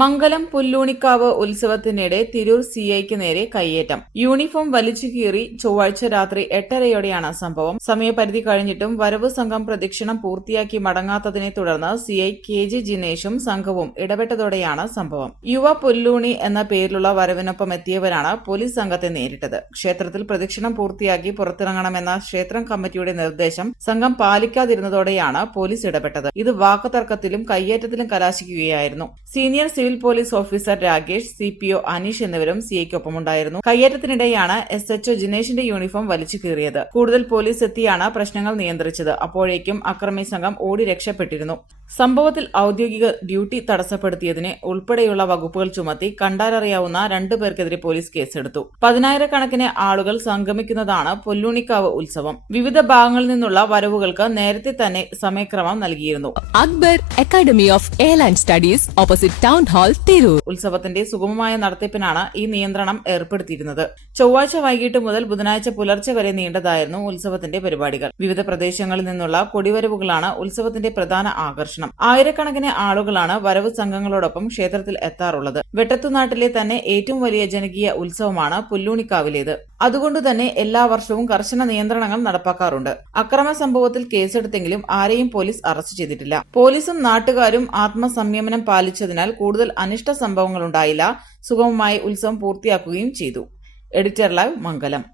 മംഗലം പുല്ലൂണിക്കാവ് ഉത്സവത്തിനിടെ തിരൂർ സിഐക്ക് നേരെ കയ്യേറ്റം. യൂണിഫോം വലിച്ചു കീറി ചൊവ്വാഴ്ച രാത്രി എട്ടരയോടെയാണ് സംഭവം. സമയപരിധി കഴിഞ്ഞിട്ടും വരവ് സംഘം പ്രദക്ഷിണം പൂർത്തിയാക്കി മടങ്ങാത്തതിനെ തുടർന്ന് സിഐ കെ ജി ജിനേഷും സംഘവും ഇടപെട്ടതോടെയാണ് സംഭവം. യുവ പുല്ലൂണി എന്ന പേരിലുള്ള വരവിനൊപ്പം എത്തിയവരാണ് പോലീസ് സംഘത്തെ നേരിട്ടത്. ക്ഷേത്രത്തിൽ പ്രദക്ഷിണം പൂർത്തിയാക്കി പുറത്തിറങ്ങണമെന്ന ക്ഷേത്രം കമ്മിറ്റിയുടെ നിർദ്ദേശം സംഘം പാലിക്കാതിരുന്നതോടെയാണ് പോലീസ് ഇടപെട്ടത്. ഇത് വാക്കുതർക്കത്തിലും കയ്യേറ്റത്തിലും കലാശിക്കുകയായിരുന്നു. Senior civil police officer Rakesh C P O Aneesh എന്നിവരും സിഐക്കൊപ്പമുണ്ടായിരുന്നു. കയ്യേറ്റത്തിനിടെയാണ് എസ് എച്ച്ഒ ജിനേഷിന്റെ യൂണിഫോം വലിച്ചു കീറിയത്. കൂടുതൽ പോലീസ് എത്തിയാണ് പ്രശ്നങ്ങൾ നിയന്ത്രിച്ചത്. അപ്പോഴേക്കും അക്രമി സംഘം ഓടി രക്ഷപ്പെട്ടിരുന്നു. സംഭവത്തിൽ ഔദ്യോഗിക ഡ്യൂട്ടി തടസ്സപ്പെടുത്തിയതിനെ ഉൾപ്പെടെയുള്ള വകുപ്പുകൾ ചുമത്തി കണ്ടാലറിയാവുന്ന രണ്ടു പേർക്കെതിരെ പോലീസ് കേസെടുത്തു. പതിനായിരക്കണക്കിന് ആളുകൾ സംഗമിക്കുന്നതാണ് പൊല്ലൂണിക്കാവ് ഉത്സവം. വിവിധ ഭാഗങ്ങളിൽ നിന്നുള്ള വരവുകൾക്ക് നേരത്തെ തന്നെ സമയക്രമം നൽകിയിരുന്നു. Akbar academy of airline studies opposite town hall Tirur. ഉത്സവത്തിന്റെ സുഗമമായ നടത്തിപ്പിനാണ് ഈ നിയന്ത്രണം ഏർപ്പെടുത്തിയിരുന്നത്. ചൊവ്വാഴ്ച വൈകിട്ട് മുതൽ ബുധനാഴ്ച പുലർച്ചെ വരെ നീണ്ടതായിരുന്നു ഉത്സവത്തിന്റെ പരിപാടികൾ. വിവിധ പ്രദേശങ്ങളിൽ നിന്നുള്ള കൊടിവരവുകളാണ് ഉത്സവത്തിന്റെ പ്രധാന ആകർഷണം. ആയിരക്കണക്കിന് ആളുകളാണ് വരവ് സംഘങ്ങളോടൊപ്പം ക്ഷേത്രത്തിൽ എത്താറുള്ളത്. വെട്ടത്തുനാട്ടിലെ തന്നെ ഏറ്റവും വലിയ ജനകീയ ഉത്സവമാണ് പുല്ലൂണിക്കാവിലേത്. അതുകൊണ്ട് തന്നെ എല്ലാ വർഷവും കർശന നിയന്ത്രണങ്ങൾ നടപ്പാക്കാറുണ്ട്. അക്രമ സംഭവത്തിൽ കേസെടുത്തെങ്കിലും ആരെയും പോലീസ് അറസ്റ്റ് ചെയ്തിട്ടില്ല. പോലീസും നാട്ടുകാരും ആത്മസംയമനം പാലിച്ചതിനാൽ കൂടുതൽ അനിഷ്ട സംഭവങ്ങൾ ഉണ്ടായില്ല സുഗമമായി ഉത്സവം പൂർത്തിയാക്കുകയും ചെയ്തു. Editor live Mangalam.